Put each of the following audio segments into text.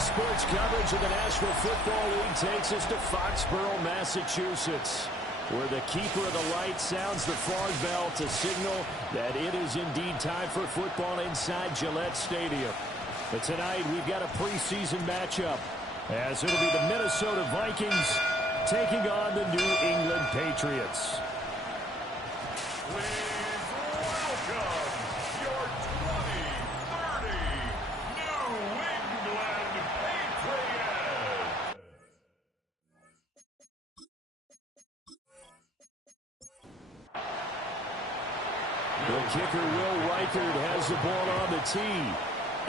Sports coverage of the National Football League takes us to Foxborough, Massachusetts, where the keeper of the light sounds the fog bell to signal that it is indeed time for football inside Gillette Stadium. But tonight we've got a preseason matchup, as it'll be the Minnesota Vikings taking on the New England Patriots. The kicker, Will Reichard, has the ball on the tee.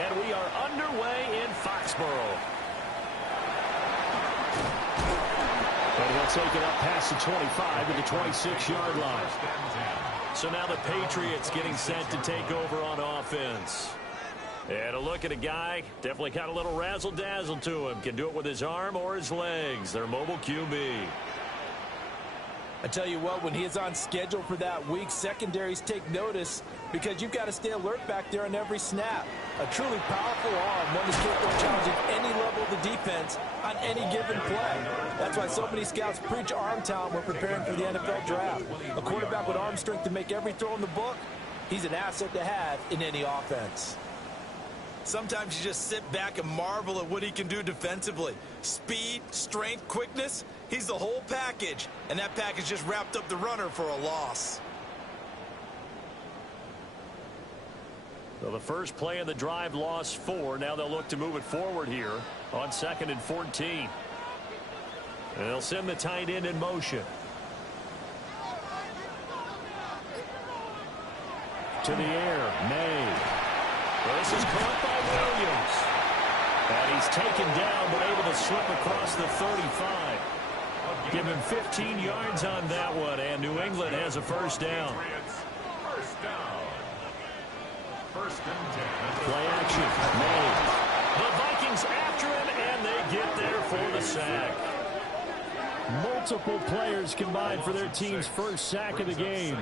And we are underway in Foxborough. But he'll take it up past the 25 to the 26-yard line. So now the Patriots getting set to take over on offense. And a look at a guy, definitely got a little razzle-dazzle to him. Can do it with his arm or his legs. Their mobile QB. I tell you what, when he is on schedule for that week, secondaries take notice because you've got to stay alert back there on every snap. A truly powerful arm, one that's capable of challenging any level of the defense on any given play. That's why so many scouts preach arm talent when preparing for the NFL draft. A quarterback with arm strength to make every throw in the book, he's an asset to have in any offense. Sometimes you just sit back and marvel at what he can do defensively. Speed, strength, quickness, he's the whole package. And that package just wrapped up the runner for a loss. So the first play of the drive lost 4. Now they'll look to move it forward here on 2nd and 14. And they'll send the tight end in motion. To the air, May. This is caught by Williams. And he's taken down, but able to slip across the 35. Give him 15 yards on that one, and New England has a first down. Play action, made. The Vikings after him, and they get there for the sack. Multiple players combined for their team's first sack of the game.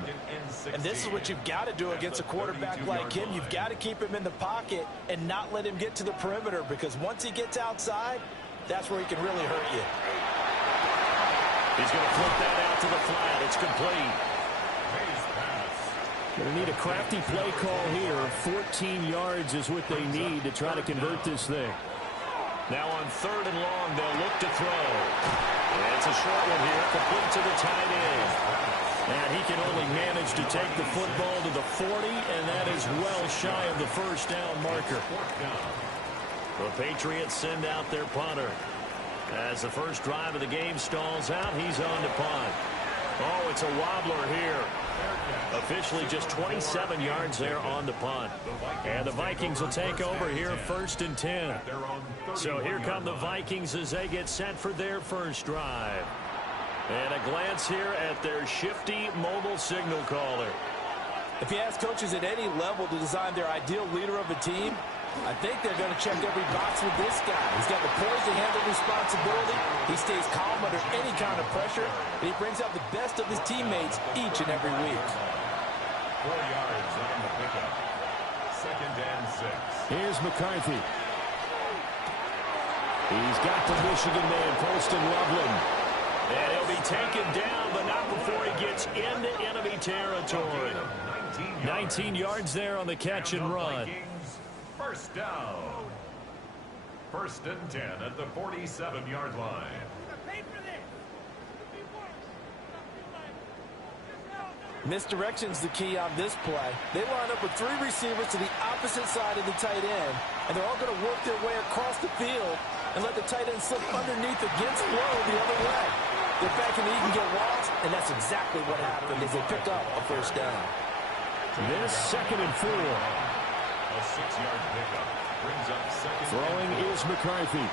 And this is what you've got to do against a quarterback like him. You've got to keep him in the pocket and not let him get to the perimeter, because once he gets outside, that's where he can really hurt you. He's going to flip that out to the flat. It's complete. Going to need a crafty play call here. 14 yards is what they need to try to convert this thing. Now on 3rd and long, they'll look to throw. And it's a short one here, complete to the tight end. And he can only manage to take the football to the 40, and that is well shy of the first down marker. The Patriots send out their punter. As the first drive of the game stalls out, he's on to punt. Oh, it's a wobbler here. Officially just 27 yards there on the punt. And the Vikings will take over here 1st and 10. So here come the Vikings as they get set for their first drive. And a glance here at their shifty mobile signal caller. If you ask coaches at any level to design their ideal leader of a team, I think they're going to check every box with this guy. He's got the poise to handle responsibility. He stays calm under any kind of pressure, and he brings out the best of his teammates each and every week. 4 yards on the pickup. 2nd and 6. Here's McCarthy. He's got the Michigan man, Poston Loveland. And he'll be taken down, but not before he gets into enemy territory. 19 yards there on the catch and run. First down. 1st and 10 at the 47-yard line. Misdirection's the key on this play. They line up with 3 receivers to the opposite side of the tight end, and they're all going to work their way across the field and let the tight end slip underneath against flow the other way. They're thinking he can get lost, and that's exactly what happened as they picked up a first down. This 2nd and 4. A 6-yard pickup brings up 2nd. Throwing is McCarthy.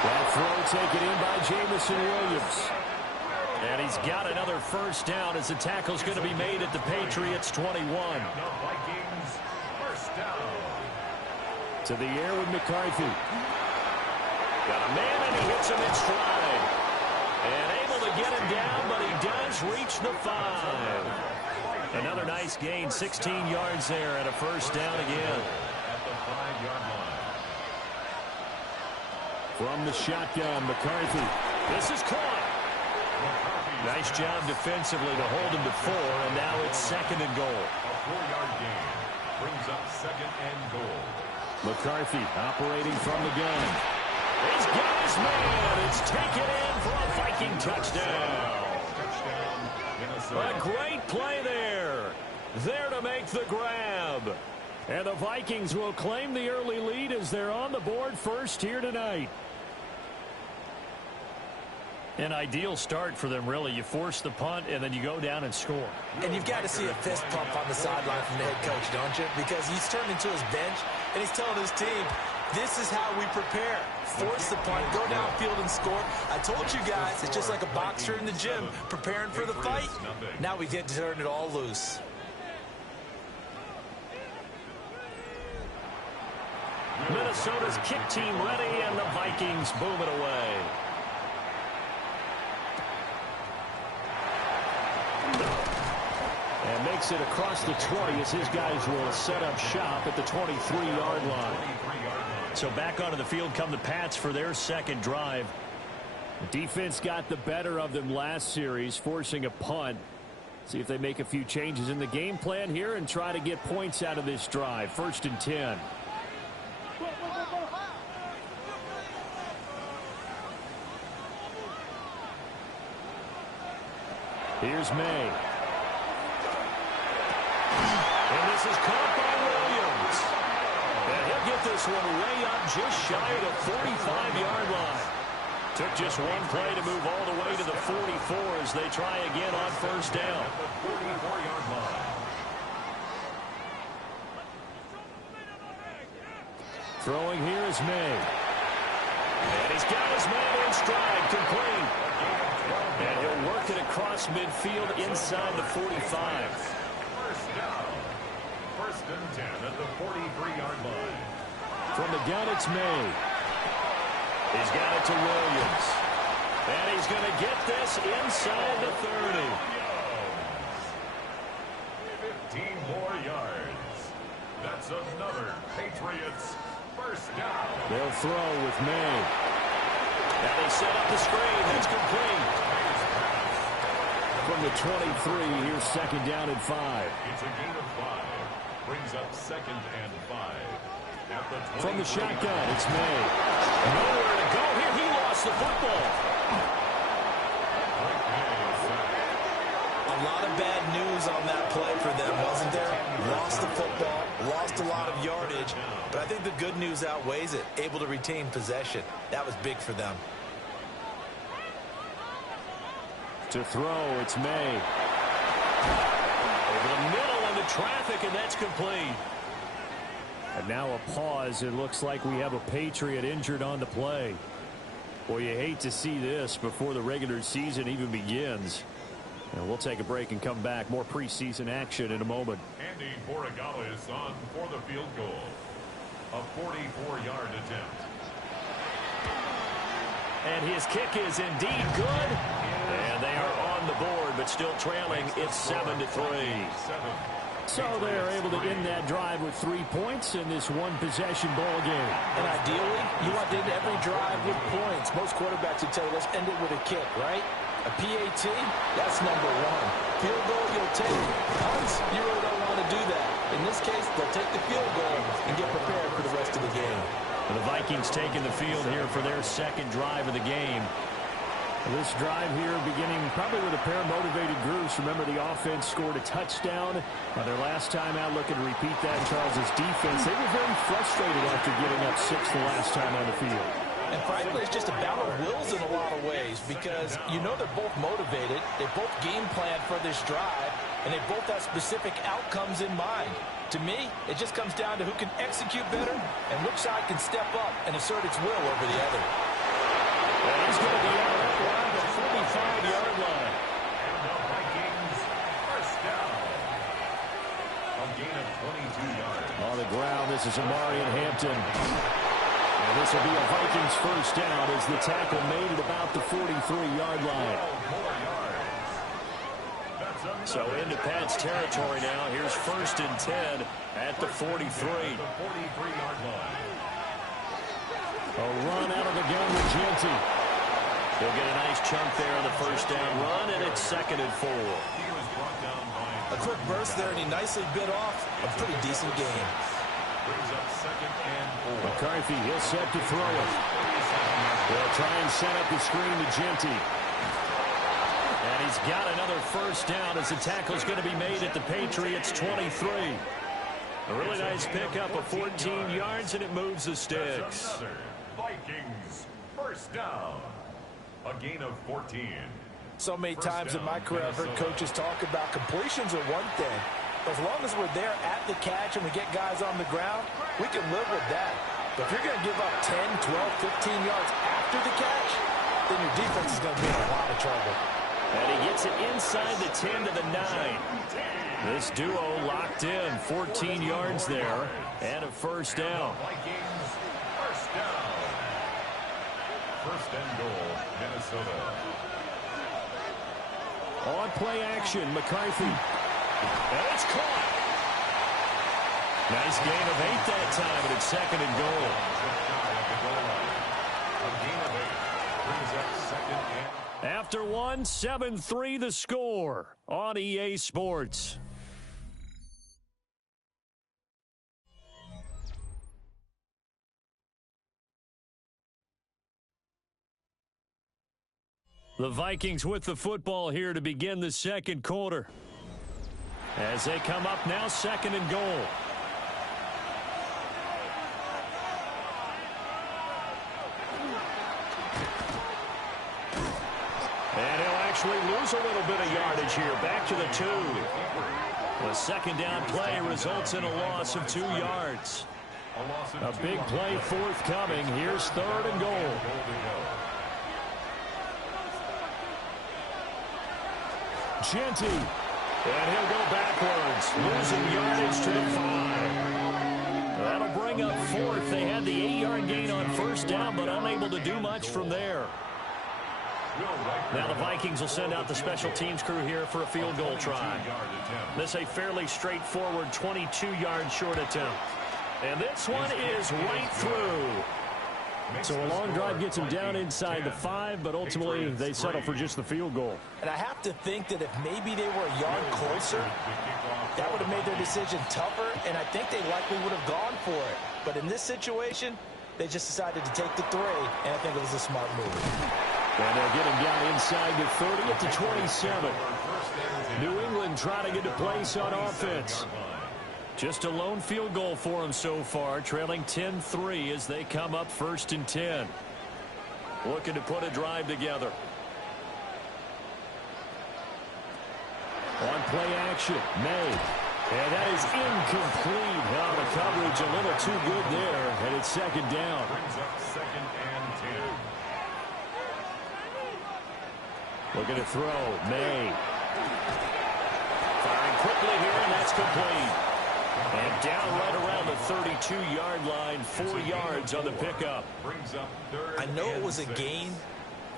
That throw taken in by Jamison Williams. And he's got another first down as the tackle's going to be made at the Patriots 21. The Vikings first down. To the air with McCarthy. Got a man and he hits him in stride. And able to get him down, but he does reach the 5. Another nice gain, 16 yards there and a first down again. At the 5 34-yard line. From the shotgun, McCarthy. This is caught. Nice job defensively to hold him to 4, and now it's 2nd and goal. A 4-yard gain brings up 2nd and goal. McCarthy operating from the gun. He's got his man. It's taken in for a Viking touchdown. Touchdown, Minnesota. A great play there. There to make the grab. And the Vikings will claim the early lead as they're on the board first here tonight. An ideal start for them, really. You force the punt, and then you go down and score. And you've got to see a fist pump on the sideline from the head coach, don't you? Because he's turned into his bench, and he's telling his team, this is how we prepare. Force the punt, go downfield and score. I told you guys, it's just like a boxer in the gym preparing for the fight. Now we get to turn it all loose. Minnesota's kick team ready, and the Vikings boom it away. And makes it across the 20 as his guys will set up shop at the 23-yard line. So back onto the field come the Pats for their second drive. Defense got the better of them last series, forcing a punt. See if they make a few changes in the game plan here and try to get points out of this drive. 1st and 10. Here's May. And this is caught by Williams. And he'll get this one way up just shy of the 45-yard line. Took just one play to move all the way to the 44 as they try again on 1st down. 44-yard line. Throwing here is May. And he's got his man in stride, complete. And he'll work it across midfield inside the 45. 1st down. 1st and 10 at the 43-yard line. From the gun, it's May. He's got it to Williams. And he's going to get this inside the 30. 15 more yards. That's another Patriots 1st down. They'll throw with May. Now they set up the screen. That's complete. From the 23, here's 2nd down and 5. It's a gain of 5. Brings up 2nd and 5. At the 23. From the shotgun, it's May. Nowhere to go here. He lost the football. A lot of bad news on that play for them, wasn't there? Lost the football, lost a lot of yardage, but I think the good news outweighs it. Able to retain possession. That was big for them. To throw, it's May. Over the middle into traffic, and that's complete. And now a pause. It looks like we have a Patriot injured on the play. Boy, you hate to see this before the regular season even begins. And we'll take a break and come back. More preseason action in a moment. Andy Borregales on for the field goal. A 44-yard attempt. And his kick is indeed good. And they are on the board, but still trailing. It's 7-3. So they're able to end that drive with 3 points in this one-possession ball game. And ideally, you want to end every drive with points. Most quarterbacks would tell you, let's end it with a kick, right? A PAT, that's number 1. Field goal, you'll take. Punts, you really don't want to do that. In this case, they'll take the field goal and get prepared for the rest of the game. The Vikings taking the field here for their second drive of the game. This drive here beginning probably with a pair of motivated groups. Remember, the offense scored a touchdown. Their last time out, looking to repeat that. Charles' defense, they were very frustrated after giving up 6 the last time on the field. And frankly, it's just a battle of wills in a lot of ways because you know they're both motivated. They both game plan for this drive, and they both have specific outcomes in mind. To me, it just comes down to who can execute better and which side can step up and assert its will over the other. And he's going to be out around the 45-yard line. And the Vikings 1st down. A gain of 22 yards. On the ground, this is Amari and Hampton. And this will be a Vikings 1st down as the tackle made at about the 43-yard line. 12 more yards. So into Pat's territory now. Here's 1st and 10 at the 43. A run out of the gun with Genty. He'll get a nice chunk there on the first down run, and it's 2nd and 4. A quick burst there, and he nicely bit off a pretty decent game. McCarthy, he'll set to throw it. They'll try and set up the screen to Genty. And he's got another first down as the tackle's going to be made at the Patriots 23. A really nice pickup of 14 yards, and it moves the sticks. Vikings first down. A gain of 14. So many times in my career I've heard coaches talk about completions are one thing. As long as we're there at the catch and we get guys on the ground, we can live with that. But if you're going to give up 10, 12, 15 yards after the catch, then your defense is going to be in a lot of trouble. And he gets it inside the 10 to the 9. This duo locked in, 14 yards there, and a first down. Vikings first down. 1st and goal, Minnesota. On play action, McCarthy. And it's caught. Nice gain of 8 that time, and it's 2nd and goal. A gain of 8 brings up 2nd and... After one, 7-3 the score on EA Sports. The Vikings with the football here to begin the 2nd quarter. As they come up now, 2nd and goal. And he'll actually lose a little bit of yardage here. Back to the 2. A 2nd down play results in a loss of 2 yards. A big play forthcoming. Here's 3rd and goal. Genty. And he'll go backwards, losing yardage to the 5. That'll bring up 4th. They had the 8-yard gain on first down, but unable to do much from there. Now the Vikings will send out the special teams crew here for a field goal try. This a fairly straightforward 22-yard short attempt. And this one is right through. So a long drive gets them down inside the 5, but ultimately they settle for just the field goal. And I have to think that if maybe they were a yard closer, that would have made their decision tougher, and I think they likely would have gone for it. But in this situation, they just decided to take the 3, and I think it was a smart move. And they'll get him down inside the 30 at the 27. New England trying to get a place on offense. Just a lone field goal for them so far, trailing 10-3 as they come up 1st and 10. Looking to put a drive together. On play action, May. And that is incomplete. Now the coverage a little too good there, and it's 2nd down. Brings up 2nd and 10. Looking to throw, May. Firing quickly here, and that's complete. And down right around the 32-yard line, 4 yards on the pickup. Brings up 3rd. I know it was a gain,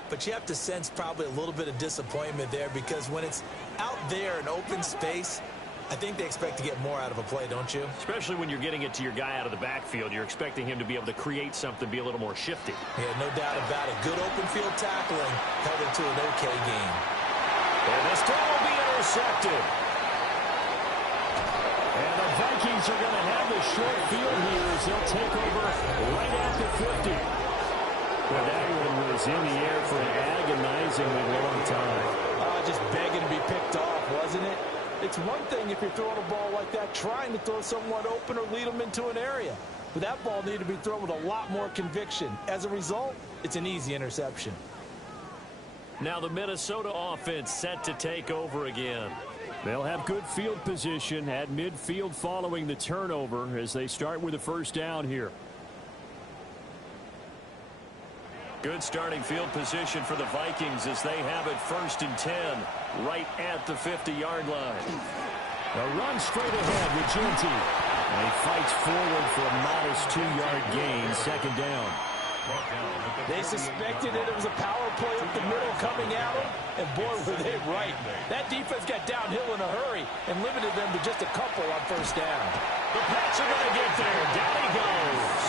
but you have to sense probably a little bit of disappointment there because when it's out there in open space, I think they expect to get more out of a play, don't you? Especially when you're getting it to your guy out of the backfield. You're expecting him to be able to create something, be a little more shifty. Yeah, no doubt about it. Good open field tackling held it to an okay game. And this throw will be intercepted. And the Vikings are going to have the short field here as they'll take over right at the 50. Well, that one was in the air for an agonizingly long time. Just begging to be picked off, wasn't it? It's one thing if you're throwing a ball like that, trying to throw someone open or lead them into an area. But that ball needed to be thrown with a lot more conviction. As a result, it's an easy interception. Now the Minnesota offense set to take over again. They'll have good field position at midfield following the turnover as they start with a first down here. Good starting field position for the Vikings as they have it 1st and 10 right at the 50-yard line. A run straight ahead with Genty. And he fights forward for a modest 2-yard gain, 2nd down. They suspected it was a power play up the middle coming at them, and boy, were they right. That defense got downhill in a hurry and limited them to just a couple on first down. The Pats are going to get there. Down he goes.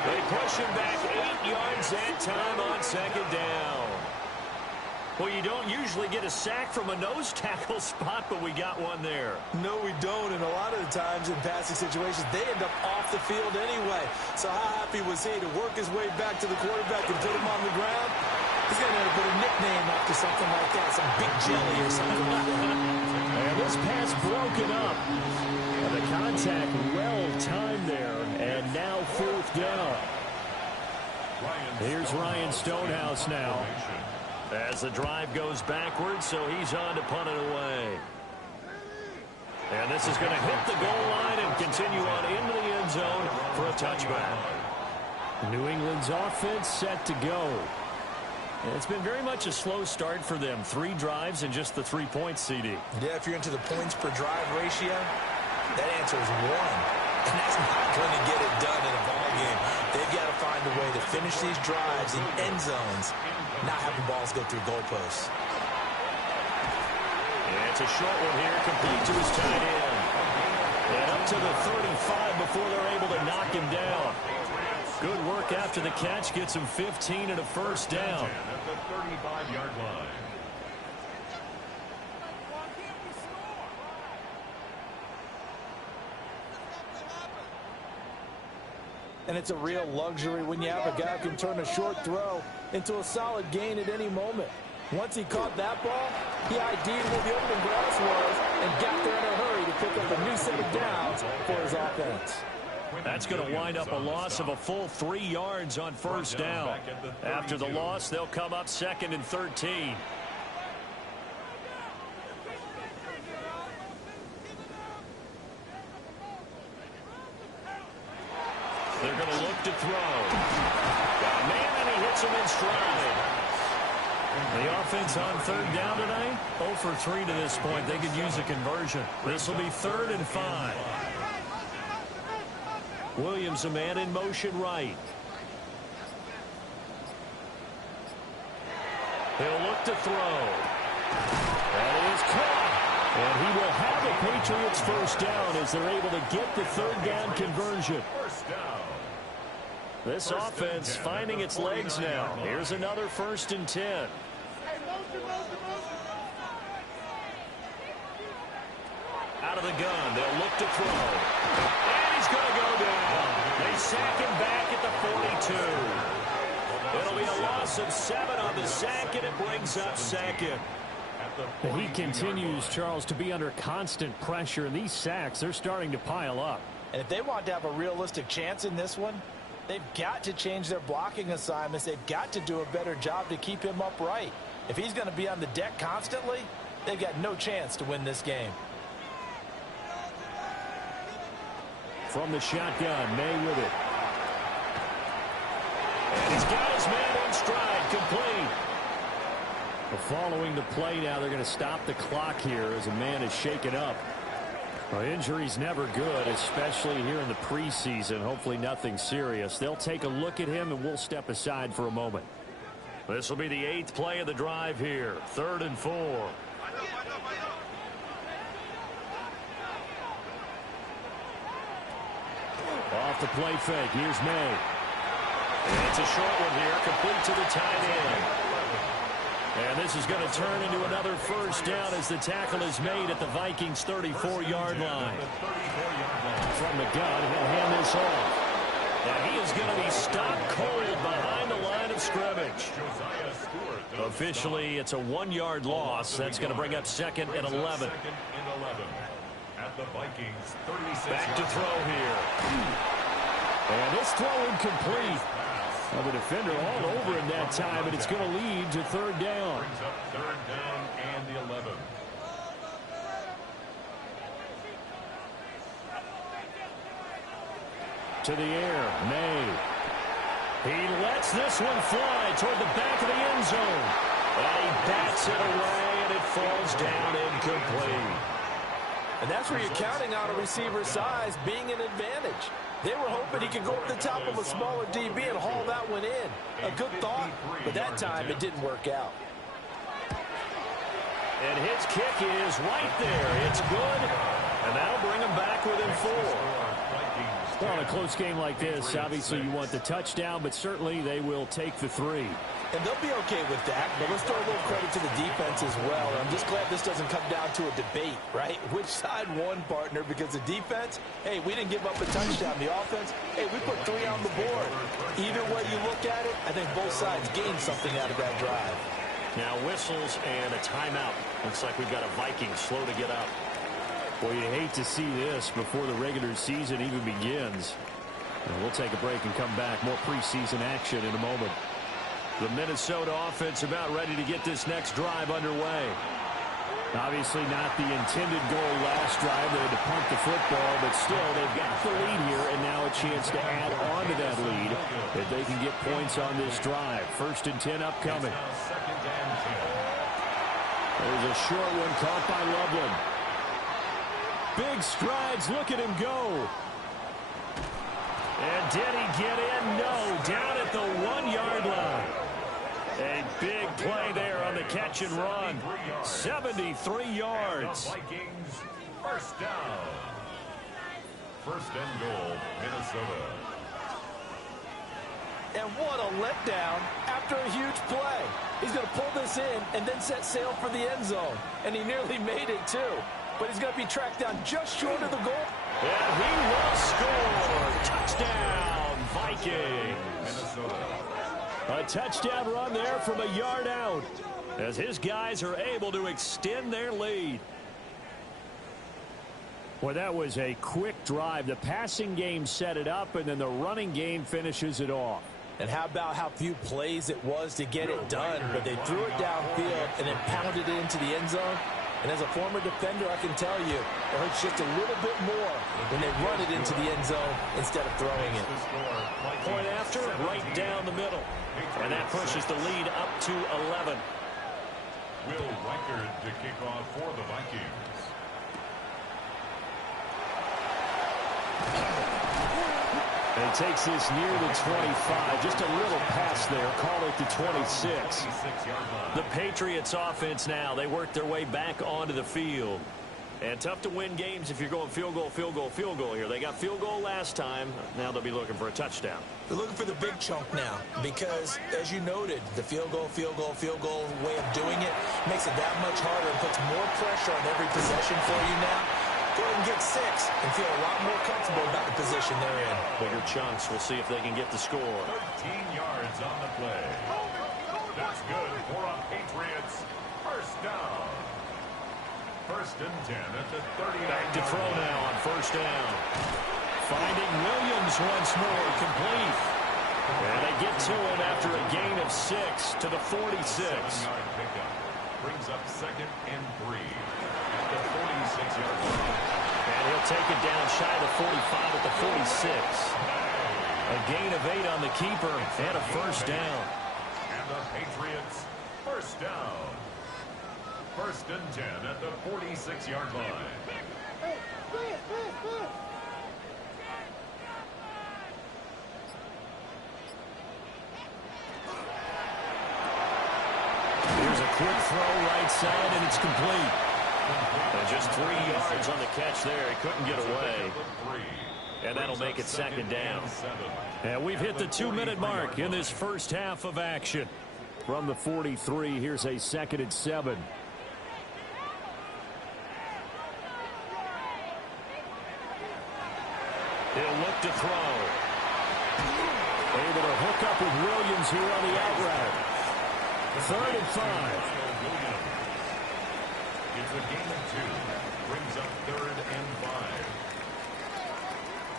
They push him back 8 yards that time on second down. Well, you don't usually get a sack from a nose tackle spot, but we got one there. No, we don't, and a lot of the times in passing situations, they end up off the field anyway. So how happy was he to work his way back to the quarterback and put him on the ground? He's going to put a nickname after something like that, some big jelly or something like that. And this pass broken up. And the contact well timed there, and now fourth down. Here's Ryan Stonehouse now. As the drive goes backwards, so he's on to punt it away. And this is going to hit the goal line and continue on into the end zone for a touchback. New England's offense set to go. And it's been very much a slow start for them. 3 drives and just the 3 points, CD. Yeah, if you're into the points per drive ratio, that answer is 1. And that's not going to get it done in a ball game. They've got to find a way to finish these drives in end zones, not having balls go through goalposts. And it's a short one here, complete to his tight end. And up to the 35 before they're able to knock him down. Good work after the catch, gets him 15 and a first down. At the 35-yard line. And it's a real luxury when you have a guy who can turn a short throw into a solid gain at any moment. Once he caught that ball, he ID'd where the open grass was and got there in a hurry to pick up a new set of downs for his offense. That's going to wind up a loss of a full 3 yards on first down. After the loss, they'll come up 2nd and 13. They're going to look to throw. Got a man, and he hits him in stride. The offense on 3rd down tonight, 0 for 3 to this point. They could use a conversion. This will be 3rd and 5. Williams, a man in motion right. He'll look to throw. That is caught. And he will have the Patriots first down as they're able to get the 3rd down conversion. This offense finding its legs now. Here's another 1st and 10. Out of the gun, they'll look to throw. And he's going to go down. They sack him back at the 42. It'll be a loss of 7 on the sack, and it brings up 2nd. He continues, Charles, to be under constant pressure, and these sacks, they're starting to pile up. And if they want to have a realistic chance in this one, they've got to change their blocking assignments. They've got to do a better job to keep him upright. If he's going to be on the deck constantly, they've got no chance to win this game. From the shotgun, May with it. And he's got his man in stride, complete. Following the play now, they're going to stop the clock here as a man is shaken up. Well, injury's never good, especially here in the preseason. Hopefully nothing serious. They'll take a look at him, and we'll step aside for a moment. This will be the 8th play of the drive here. 3rd and 4. Off the play fake. Here's May. And it's a short one here, complete to the tight end. And this is going to turn into another first down as the tackle is made at the Vikings' 34-yard line. From the gun, he'll hand this off. And he is going to be stopped cold behind the line of scrimmage. Officially, it's a 1-yard loss. That's going to bring up 2nd and 11. At the Vikings, 36. Back to throw here. And this throw incomplete. Well, the defender all over him that time, and it's going to lead to 3rd down. Brings up 3rd down and the 11. To the air, May. He lets this one fly toward the back of the end zone. And he bats it away, and it falls down incomplete. And that's where you're counting on a receiver's size being an advantage. They were hoping he could go up the top of a smaller DB and haul that one in. A good thought, but that time it didn't work out. And his kick is right there. It's good, and that'll bring him back within 4. Well, in a close game like this, obviously you want the touchdown, but certainly they will take the 3. And they'll be okay with that, but let's throw a little credit to the defense as well. I'm just glad this doesn't come down to a debate, right? Which side won, partner? Because the defense, hey, we didn't give up a touchdown. The offense, hey, we put 3 on the board. Either way you look at it, I think both sides gained something out of that drive. Now whistles and a timeout. Looks like we've got a Vikings slow to get up. Well, you hate to see this before the regular season even begins. And we'll take a break and come back. More preseason action in a moment. The Minnesota offense about ready to get this next drive underway. Obviously not the intended goal last drive. They had to punt the football, but still they've got the lead here, and now a chance to add on to that lead if they can get points on this drive. 1st and 10 upcoming. There's a short one caught by Loveland. Big strides. Look at him go. And did he get in? No. Down at the 1-yard line. A big play there on the catch and run. 73 yards. Vikings, first down. 1st and goal, Minnesota. And what a letdown after a huge play. He's going to pull this in and then set sail for the end zone. And he nearly made it, too. But he's going to be tracked down just short of the goal. And he will score. Touchdown, Vikings. Minnesota. A touchdown run there from a yard out as his guys are able to extend their lead. Well, that was a quick drive. The passing game set it up, and then the running game finishes it off. And how about how few plays it was to get it done, but they threw it downfield and then pounded it into the end zone. And as a former defender, I can tell you, it hurts just a little bit more when they run it into the end zone instead of throwing it. Point after, right down the middle. And that pushes the lead up to 11. Will Reichard to kick off for the Vikings. And he takes this near the 25. Just a little pass there. Call it the 26. The Patriots offense now. They work their way back onto the field. And tough to win games if you're going field goal, field goal, field goal here. They got field goal last time. Now they'll be looking for a touchdown. They're looking for the big chunk now because, as you noted, the field goal way of doing it makes it that much harder and puts more pressure on every possession for you now. Go ahead and get 6 and feel a lot more comfortable about the position they're in. Bigger chunks. We'll see if they can get the score. 13 yards on the play. That's good for a Patriots. First down. 1st and 10 at the 30. Back to throw now on 1st down. Finding Williams once more, complete. And they get to him after a gain of 6 to the 46. 7-yard pickup brings up 2nd and 3 at the 46-yard line. And he'll take it down shy of the 45 at the 46. A gain of 8 on the keeper and a 1st down. And the Patriots, first down. 1st and 10 at the 46-yard line. Here's a quick throw right side, and it's complete. And just 3 yards on the catch there. He couldn't get away. And that'll make it 2nd down. And we've hit the 2-minute mark in this first half of action. From the 43, here's a 2nd and 7. He'll look to throw. Able to hook up with Williams here on the out route. 3rd and 5. It's a gain of 2. Brings up 3rd and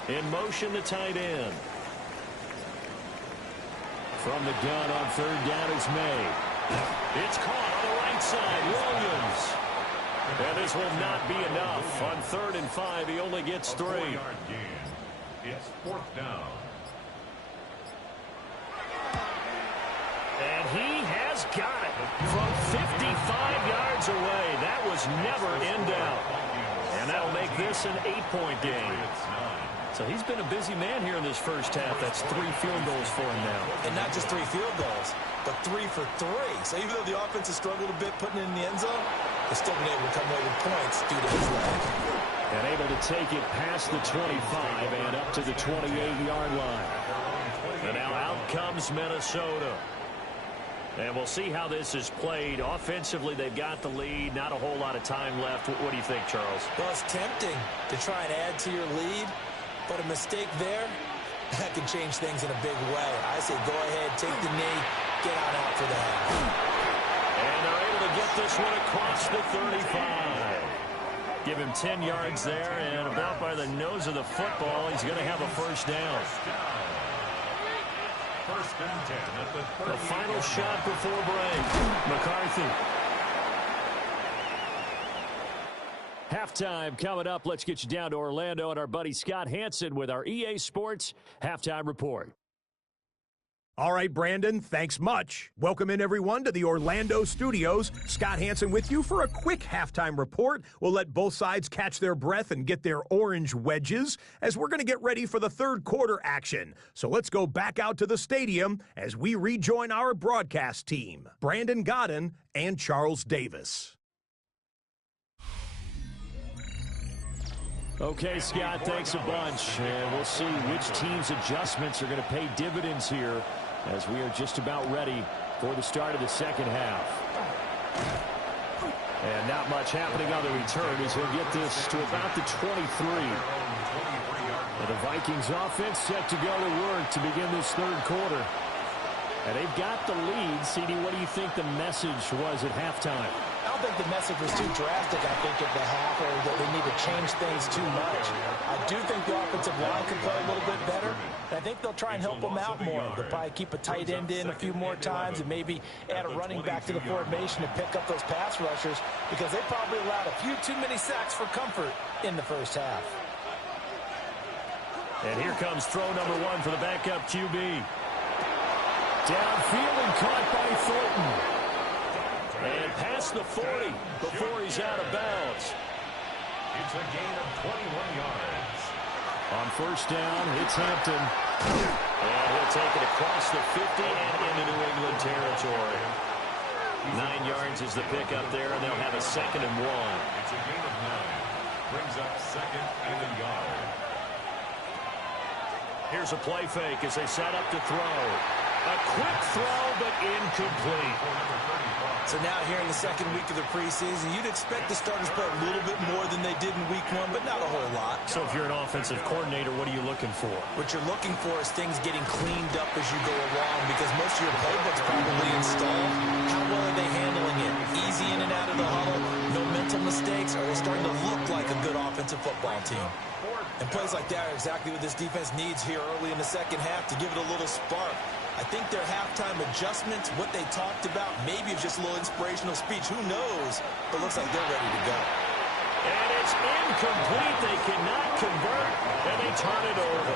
5. In motion, the tight end. From the gun on 3rd down is May. It's caught on the right side. Williams. And this will not be enough. On 3rd and 5, he only gets 3. 4-yard gain. It's 4th down. And he has got it from 55 yards away. That was never in doubt. And that'll make this an 8-point game. It's 9. So he's been a busy man here in this first half. That's 3 field goals for him now. And not just 3 field goals, but 3 for 3. So even though the offense has struggled a bit putting it in the end zone, they've still been able to come away with points due to his leg. And able to take it past the 25 and up to the 28-yard line. And now out comes Minnesota. And we'll see how this is played. Offensively, they've got the lead. Not a whole lot of time left. What do you think, Charles? Well, it's tempting to try and add to your lead, but a mistake there, that can change things in a big way. I say go ahead, take the knee, get on out for the half. And they're able to get this one across the 35. Give him 10 yards there, and about by the nose of the football, he's going to have a first down. First and 10 at the The final shot before break. McCarthy. Halftime coming up. Let's get you down to Orlando and our buddy Scott Hansen with our EA Sports Halftime Report. All right, Brandon, thanks much. Welcome in, everyone, to the Orlando studios. Scott Hansen with you for a quick halftime report. We'll let both sides catch their breath and get their orange wedges as we're going to get ready for the third quarter action. So let's go back out to the stadium as we rejoin our broadcast team, Brandon Godden and Charles Davis. Okay, Scott, thanks a bunch. And we'll see which team's adjustments are going to pay dividends here as we are just about ready for the start of the second half. And not much happening on the return as he'll get this to about the 23. And the Vikings offense set to go to work to begin this third quarter. And they've got the lead. CD, what do you think the message was at halftime? I don't think the message was too drastic, I think, at the half, or that they need to change things too much. I do think the offensive line can play a little bit better. And I think they'll try and help them out more. They'll probably keep a tight end in a few more times and maybe add a running back to the formation to pick up those pass rushers because they probably allowed a few too many sacks for comfort in the first half. And here comes throw number 1 for the backup QB. Downfield and caught by Thornton. And past the 40 before he's out of bounds. It's a gain of 21 yards. On first down, it's Hampton. And he'll take it across the 50 and into New England territory. 9 yards is the pickup there, and they'll have a 2nd and 1. It's a gain of 9. Brings up 2nd and a yard. Here's a play fake as they set up to throw. A quick throw, but incomplete. So now here in the second week of the preseason, you'd expect the starters to play a little bit more than they did in week 1, but not a whole lot. So if you're an offensive coordinator, what are you looking for? What you're looking for is things getting cleaned up as you go along because most of your playbook's probably installed. How well are they handling it? Easy in and out of the huddle, no mental mistakes, or are they starting to look like a good offensive football team? And plays like that are exactly what this defense needs here early in the second half to give it a little spark. I think their halftime adjustments, what they talked about, maybe it's just a little inspirational speech. Who knows? But it looks like they're ready to go. And it's incomplete. They cannot convert, and they turn it over.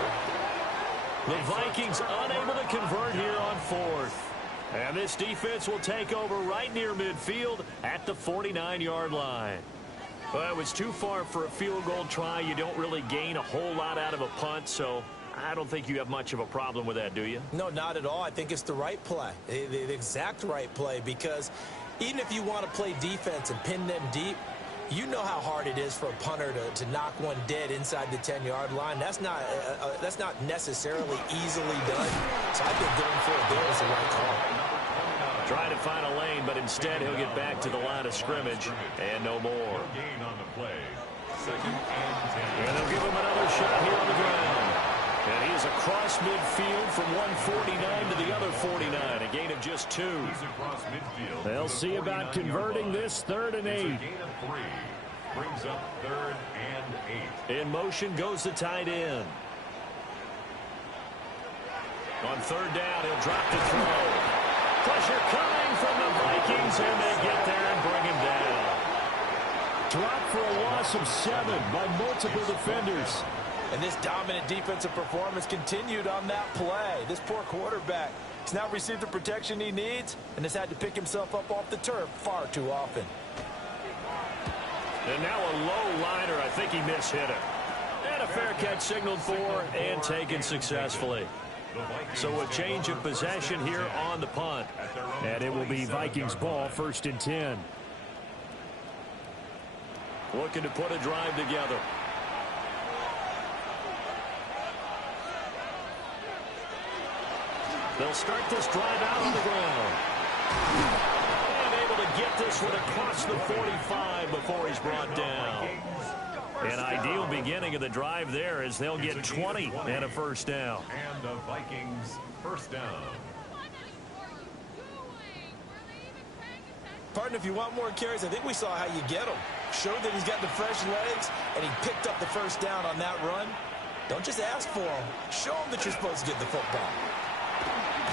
The Vikings unable to convert here on 4th. And this defense will take over right near midfield at the 49-yard line. Well, it was too far for a field goal try. You don't really gain a whole lot out of a punt, so I don't think you have much of a problem with that, do you? No, not at all. I think it's the right play, the exact right play, because even if you want to play defense and pin them deep, you know how hard it is for a punter to knock one dead inside the 10-yard line. That's not necessarily easily done. So I think going for it there is the right call. Trying to find a lane, but instead he'll get back to the line of scrimmage and no more. Gain on the play. 2nd and 10. And they'll give him another shot here on the ground. And he is across midfield from 149 to the other 49. A gain of just 2. He's across midfield. They'll see about converting this 3rd and 8. It's a gain of 3. Brings up 3rd and 8. In motion goes the tight end. On 3rd down, he'll drop to throw. Pressure coming from the Vikings, and they get there and bring him down. Dropped for a loss of 7 by multiple defenders. And this dominant defensive performance continued on that play. This poor quarterback has now received the protection he needs and has had to pick himself up off the turf far too often. And now a low liner. I think he mishit it. And a fair catch signaled for and taken successfully. So a change of possession here on the punt. And it will be Vikings ball, 1st and 10. Looking to put a drive together. They'll start this drive out on the ground. And able to get this one across the 45 before he's brought down. An ideal beginning of the drive there as they'll get 20 and a 1st down. And the Vikings 1st down. Partner, if you want more carries, I think we saw how you get them. Showed that he's got the fresh legs, and he picked up the 1st down on that run. Don't just ask for them. Show them that you're supposed to get the football.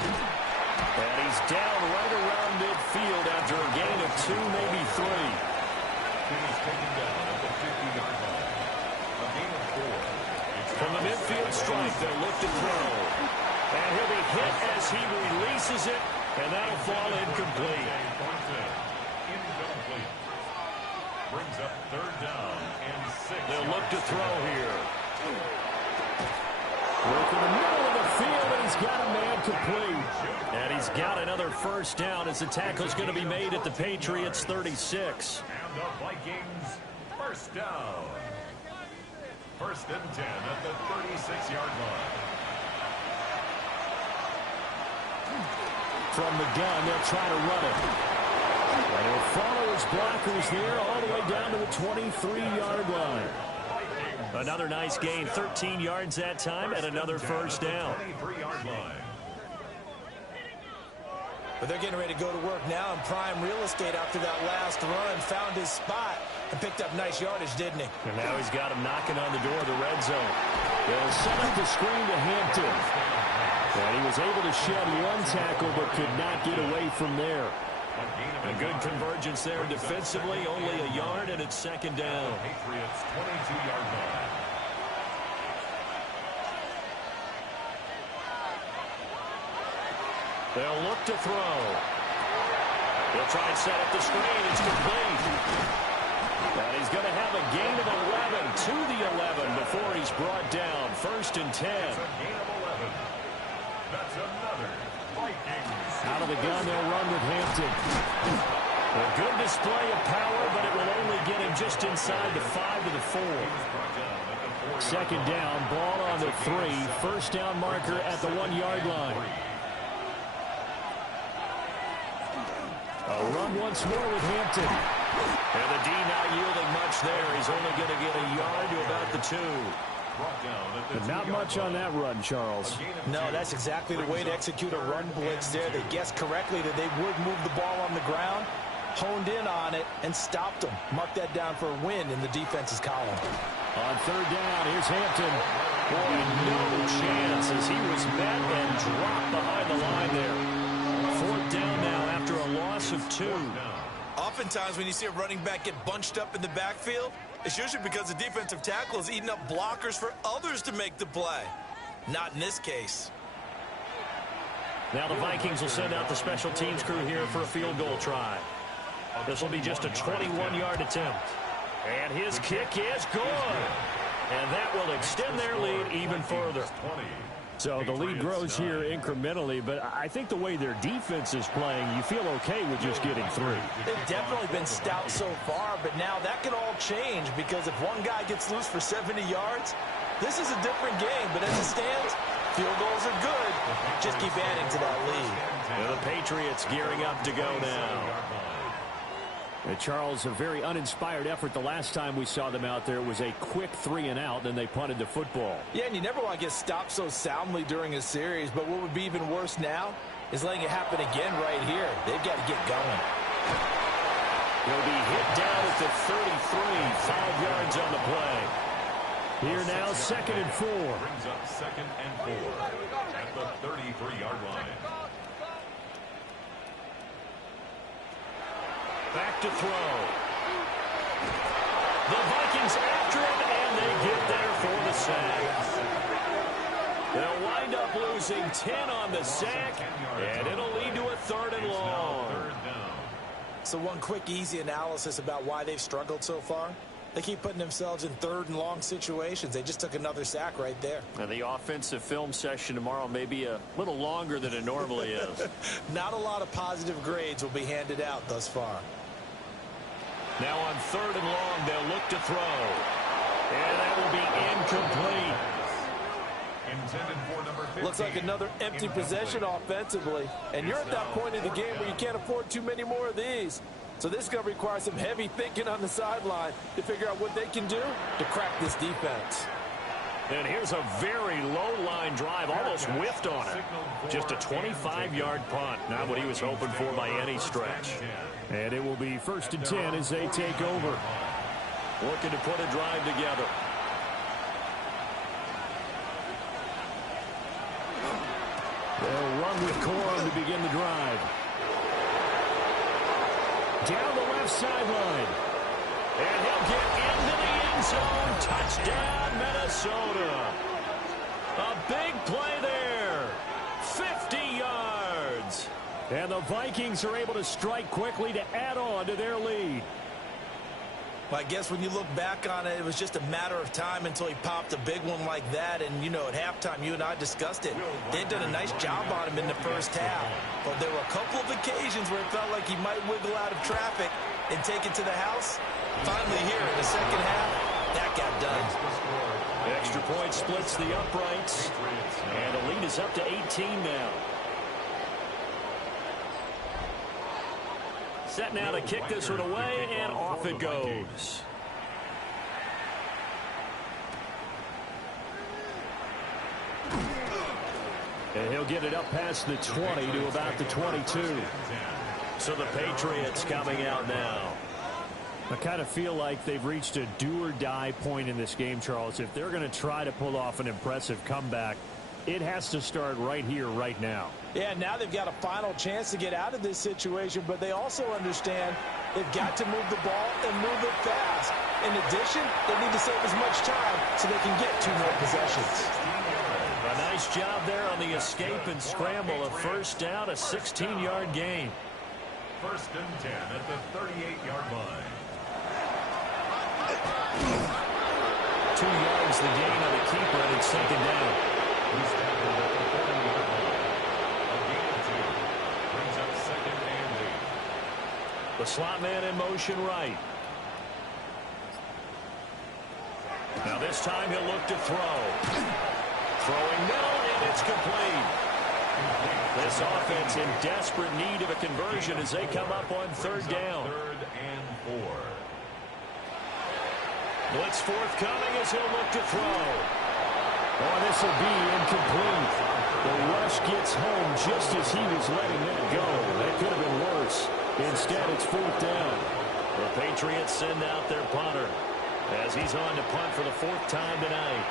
And he's down right around midfield after a gain of 2, maybe 3. He's taken down at the 50-yard line. A gain of 4. From the midfield strike, they'll look to throw. And he'll be hit as he releases it, and that'll fall incomplete. Incomplete. Brings up 3rd down and 6. They'll look to throw here. Work in the middle of the field, and he's got a man complete. And he's got another 1st down as the tackle's going to be made at the Patriots 36. And the Vikings 1st down. 1st and 10 at the 36-yard line. From the gun, they'll try to run it. And he'll follow his blockers there all the way down to the 23-yard line. Another nice gain, 13 yards that time, and another 1st down. 23-yard line. But they're getting ready to go to work now in prime real estate after that last run. Found his spot and picked up nice yardage, didn't he? And now he's got him knocking on the door of the red zone. They'll set up the screen to Hampton. And he was able to shed one tackle but could not get away from there. A good convergence there defensively, only a yard, and it's 2nd down. Patriots 22-yard line. They'll look to throw. They'll try and set up the screen. It's complete. And he's going to have a gain of 11 to the 11 before he's brought down. 1st and 10. It's a gain of 11. That's another Vikings. Out of the gun, they'll run with Hampton. A good display of power, but it will only get him just inside the 5 to the 4. 2nd down, ball on the 3. 1st down marker at the 1-yard line. A run once more with Hampton. And the D not yielding much there. He's only going to get a yard to about the 2. But not much on that run, Charles. No, that's exactly the way to execute a run blitz there. They guessed correctly that they would move the ball on the ground, honed in on it, and stopped them. Mark that down for a win in the defense's column. On 3rd down, here's Hampton. Boy, no chance as he was met and dropped behind the line there. 4th down now after a loss of 2. Oftentimes when you see a running back get bunched up in the backfield, it's usually because the defensive tackle is eating up blockers for others to make the play. Not in this case. Now the Vikings will send out the special teams crew here for a field goal try. This will be just a 21-yard attempt. And his kick is good. And that will extend their lead even further. So the lead grows here incrementally, but I think the way their defense is playing, you feel okay with just getting 3. They've definitely been stout so far, but now that could all change because if one guy gets loose for 70 yards, this is a different game. But as it stands, field goals are good. Just keep adding to that lead. And the Patriots gearing up to go now. Charles, a very uninspired effort the last time we saw them out there. It was a quick 3 and out, then they punted the football. Yeah, and you never want to get stopped so soundly during a series, but what would be even worse now is letting it happen again right here. They've got to get going. He'll be hit down at the 33, 5 yards on the play. Here now, 2nd and 4. Brings up 2nd and 4 at the 33-yard line. Back to throw. The Vikings after him, and they get there for the sack. They'll wind up losing 10 on the sack, and it'll lead to a 3rd and long. So one quick, easy analysis about why they've struggled so far. They keep putting themselves in third and long situations. They just took another sack right there. And the offensive film session tomorrow may be a little longer than it normally is. Not a lot of positive grades will be handed out thus far. Now on 3rd and long, they'll look to throw. And that will be incomplete. Intended for number 15. Looks like another empty possession offensively. And you're at that point in the game where you can't afford too many more of these. So this is going to require some heavy thinking on the sideline to figure out what they can do to crack this defense. And here's a very low-line drive, almost whiffed on it. Just a 25-yard punt, not what he was hoping for by any stretch. And it will be 1st and 10 as they take over. Looking to put a drive together. They'll run with Corum to begin the drive. Down the left sideline. And he'll get into the end zone. Touchdown, Minnesota. A big play there. 50 yards. And the Vikings are able to strike quickly to add on to their lead. Well, I guess when you look back on it, it was just a matter of time until he popped a big one like that. And, you know, at halftime, you and I discussed it. They'd done a nice job on him in the first half. But there were a couple of occasions where it felt like he might wiggle out of traffic and take it to the house. Finally here in the second half, that got done. The extra point splits the uprights. And the lead is up to 18 now. Set now to kick this one away, and off it goes. And he'll get it up past the 20 to about the 22. So the Patriots coming out now. I kind of feel like they've reached a do-or-die point in this game, Charles. If they're going to try to pull off an impressive comeback, it has to start right here, right now. Yeah, now they've got a final chance to get out of this situation, but they also understand they've got to move the ball and move it fast. In addition, they need to save as much time so they can get 2 more possessions. A nice job there on the escape and scramble. A first down, a 16-yard gain. 1st and 10 at the 38-yard line. 2 yards the gain on the keeper, and it's 2nd down. He's tackled at the 40-yard line. A gain of 2 brings up 2nd and 8. The slot man in motion right. Now this time he'll look to throw. Throwing middle, and it's complete. This offense in desperate need of a conversion as they come up on 3rd down. 3rd and 4. Blitz forthcoming as he'll look to throw. Oh, this will be incomplete. The rush gets home just as he was letting that go. That could have been worse. Instead, it's 4th down. The Patriots send out their punter as he's on to punt for the 4th time tonight.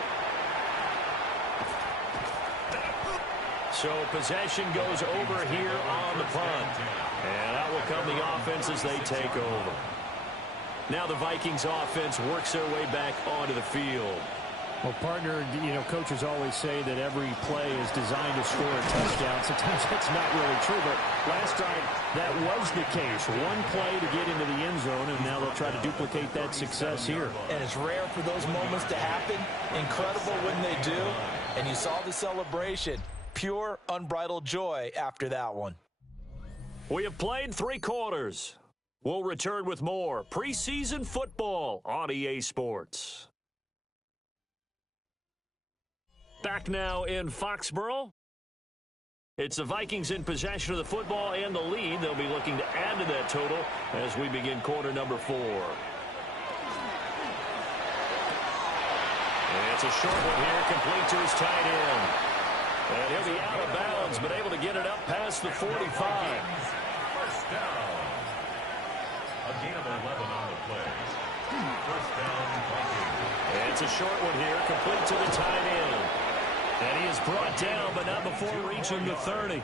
So possession goes over here on the punt. And out will come the offense as they take over. Now the Vikings offense works their way back onto the field. Well, partner, you know, coaches always say that every play is designed to score a touchdown. Sometimes that's not really true, but last time that was the case. One play to get into the end zone, and now they'll try to duplicate that success here. And it's rare for those moments to happen. Incredible when they do. And you saw the celebration. Pure, unbridled joy after that one. We have played 3 quarters. We'll return with more preseason football on EA Sports. Back now in Foxborough. It's the Vikings in possession of the football and the lead. They'll be looking to add to that total as we begin quarter number 4. And it's a short one here, complete to his tight end. And he'll be out of bounds, but able to get it up past the 45. First down. A gain of 11 on the play. First down, Vikings. And it's a short one here, complete to the tight end. And he is brought down, but not before reaching the 30.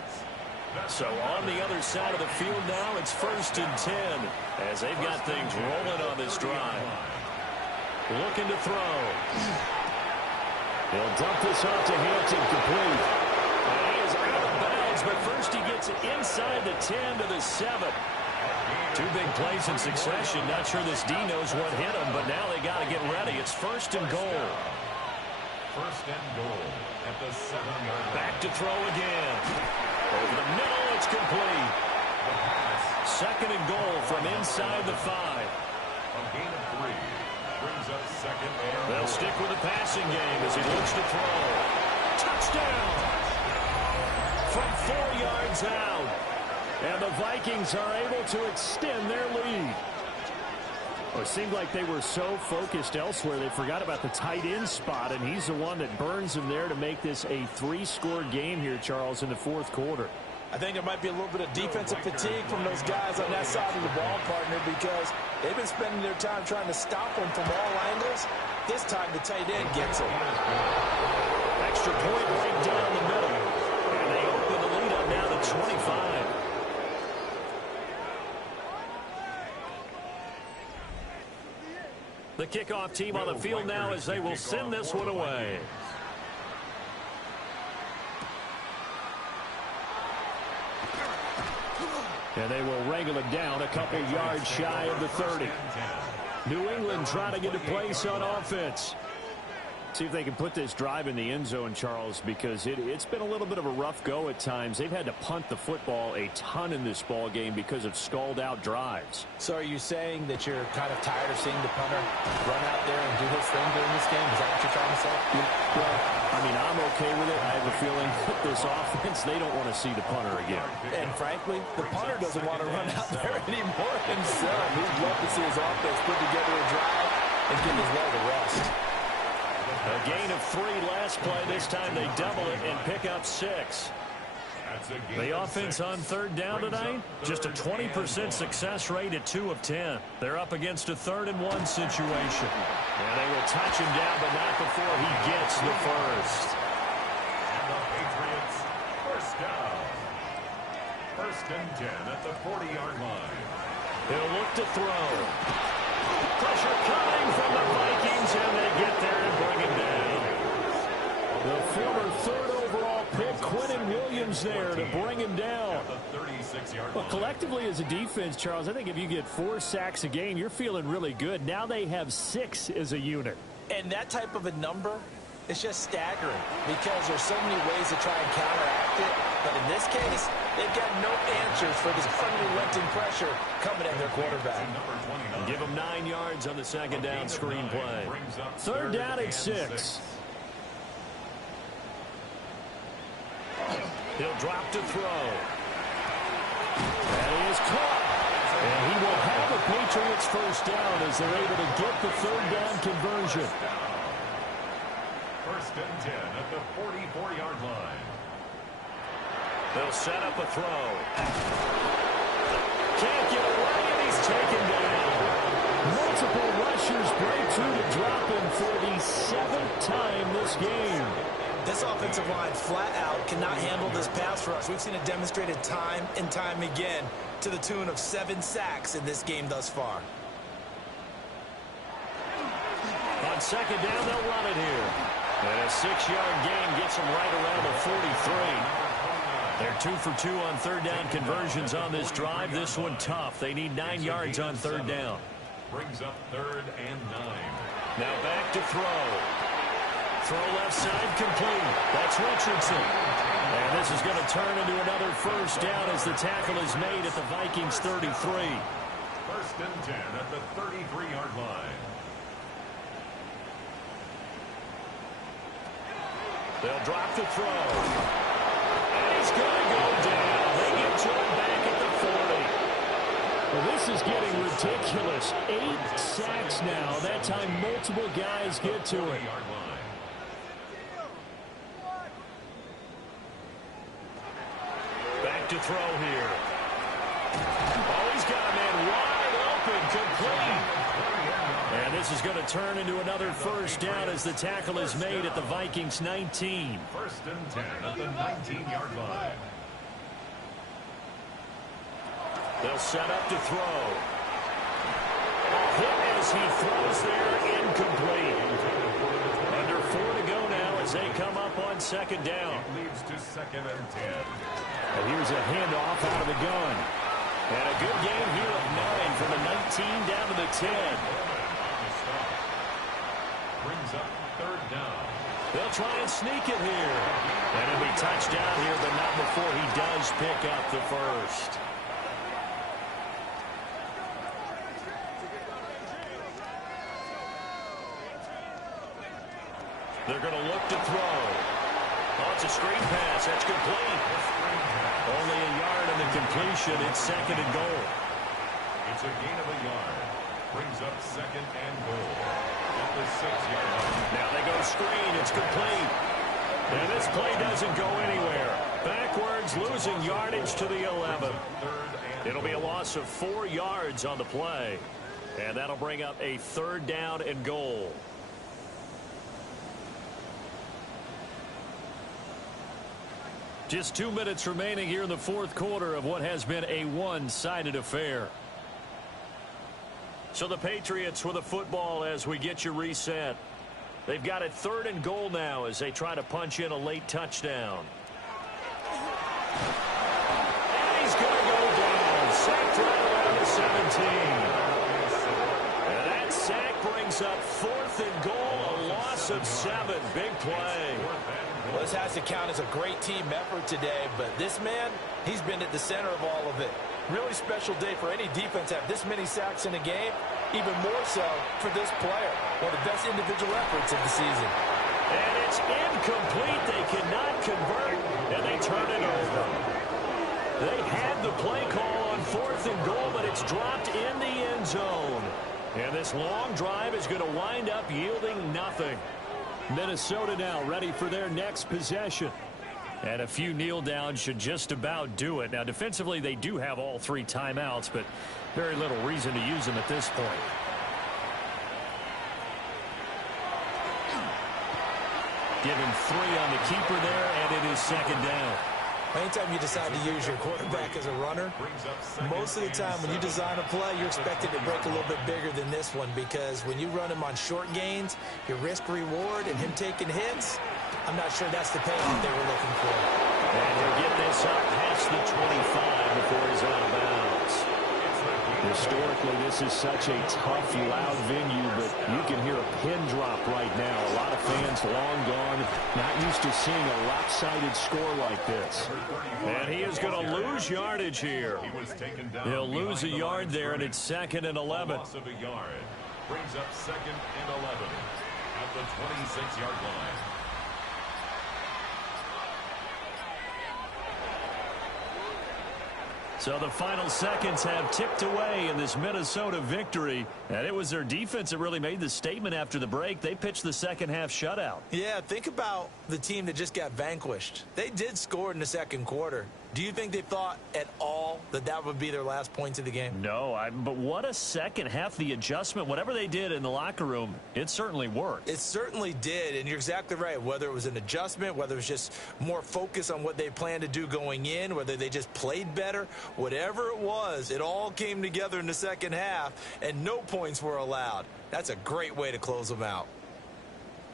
So on the other side of the field now, it's 1st and 10 as they've got things rolling on this drive. Looking to throw. He'll dump this off to Hampton, complete. And he is out of bounds, but first he gets it inside the 10 to the 7. Two big plays in succession. Not sure this D knows what hit him, but now they got to get ready. It's first and goal. First and goal at the 7-yard line. Back to throw again. Over the middle, it's complete. Second and goal from inside the 5. A gain of 3 brings up second and They'll goal. stick with the passing game as he looks to throw. Touchdown! From 4 yards out. And the Vikings are able to extend their lead. Well, it seemed like they were so focused elsewhere, they forgot about the tight end spot, and he's the one that burns them there to make this a 3-score game here, Charles, in the fourth quarter. I think there might be a little bit of defensive fatigue from those guys on that side of the ball, partner, because they've been spending their time trying to stop them from all angles. This time the tight end gets them. Extra point right down the middle. And they open the lead up now to 25. The kickoff team on the field now as they will send this one away. And they will wrangle it down a couple yards shy of the 30. New England trying to get a place on offense. See if they can put this drive in the end zone, Charles, because it's been a little bit of a rough go at times. They've had to punt the football a ton in this ball game because of stalled-out drives. So are you saying that you're kind of tired of seeing the punter run out there and do his thing during this game? Is that what you're trying to say? Well, I mean, I'm okay with it. I have a feeling that this offense, they don't want to see the punter again. And frankly, the punter doesn't want to run out there anymore himself. He'd love to see his offense put together a drive and give his leg a rest. A gain of 3 last play. This time they double it and pick up 6. The offense on third down tonight, just a 20% success rate at 2 of 10. They're up against a 3rd and 1 situation. And they will touch him down, but not before he gets the first. And the Patriots, first down. First and 10 at the 40-yard line. He'll look to throw. Pressure coming from the Vikings, and they get there and bring him down. The former 3rd overall pick, Quentin Williams, there to bring him down. Well, collectively as a defense, Charles, I think if you get 4 sacks a game, you're feeling really good. Now they have 6 as a unit. And that type of a number is just staggering because there's so many ways to try and counteract it. But in this case, they've got no answers for this unrelenting pressure coming at their quarterback. Give them 9 yards on the second down screen play. Third down at 6. He'll drop to throw. And he is caught. And he will have a Patriots first down as they're able to get the 3rd down conversion. First and 10 at the 44-yard line. They'll set up a throw. Can't get away, and he's taken down. Multiple rushers break through to drop him for the 7th time this game. This offensive line flat out cannot handle this pass rush. We've seen it demonstrated time and time again to the tune of 7 sacks in this game thus far. On second down, they'll run it here. And a 6-yard gain gets them right around the 43. They're 2 for 2 on third down conversions on this drive. This one tough. They need 9 yards on third down. Brings up 3rd and 9. Now back to throw. Throw left side complete. That's Richardson. And this is going to turn into another first down as the tackle is made at the Vikings 33. First and 10 at the 33-yard line. They'll drop the throw. And he's going to go down. They get to him back at the 40. Well, this is getting ridiculous. 8 sacks now. That time multiple guys get to it. Back to throw here. Oh, he's got a man wide open, complete. And this is going to turn into another first down as the tackle is made at the Vikings 19. First and 10 at the 19-yard line. They'll set up to throw. A hit as he throws there, incomplete. Under 4 to go now as they come up on second down. It leads to second and 10. And here's a handoff out of the gun. And a good gain here of 9 from the 19 down to the 10. Brings up third down. They'll try and sneak it here. And it'll be touchdown here, but not before he does pick up the first. They're going to look to throw. Oh, it's a screen pass. That's complete. Only a yard in the completion. It's second and goal. It's a gain of a yard. Brings up second and goal. At the 6-yard line. Now they go screen. It's complete. And this play doesn't go anywhere. Backwards, losing yardage to the 11. It'll be a loss of 4 yards on the play. And that'll bring up a third down and goal. Just 2 minutes remaining here in the fourth quarter of what has been a one-sided affair. So the Patriots with the football as we get you reset. They've got it third and goal now as they try to punch in a late touchdown. And he's going to go down. Sacked right around the 17. And that sack brings up fourth and goal, a loss of 7. Big play. Well, this has to count as a great team effort today, but this man, he's been at the center of all of it. Really special day for any defense to have this many sacks in a game, even more so for this player. One of the best individual efforts of the season. And it's incomplete. They cannot convert, and they turn it over. They had the play call on fourth and goal, but it's dropped in the end zone. And this long drive is going to wind up yielding nothing. Minnesota now ready for their next possession. And a few kneel downs should just about do it. Now, defensively, they do have all 3 timeouts, but very little reason to use them at this point. Given 3 on the keeper there, and it is second down. Anytime you decide to use your quarterback as a runner, most of the time when you design a play, you're expected to break a little bit bigger than this one, because when you run him on short gains, your risk-reward and him taking hits, I'm not sure that's the payoff they were looking for. And he'll get this up past the 25 before he's out of bounds. Historically, this is such a tough, loud venue, but you can hear a pin drop right now. A lot of fans long gone, not used to seeing a lopsided score like this. And he is going to lose yardage here. He'll lose a yard there, and it's second and 11. Loss of a yard. Brings up second and 11 at the 26-yard line. So the final seconds have ticked away in this Minnesota victory. And it was their defense that really made the statement after the break. They pitched the second half shutout. Yeah, think about the team that just got vanquished. They did score in the second quarter. Do you think they thought at all that that would be their last points of the game? No, but what a second half. The adjustment, whatever they did in the locker room, it certainly worked. It certainly did, and you're exactly right. Whether it was an adjustment, whether it was just more focus on what they planned to do going in, whether they just played better, whatever it was, it all came together in the second half, and no points were allowed. That's a great way to close them out.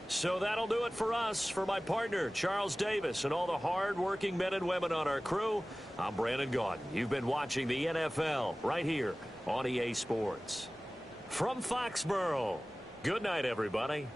So that'll do it for us. For my partner, Charles Davis, and all the hard-working men and women on our crew, I'm Brandon Gaudin. You've been watching the NFL right here on EA Sports. From Foxborough, good night, everybody.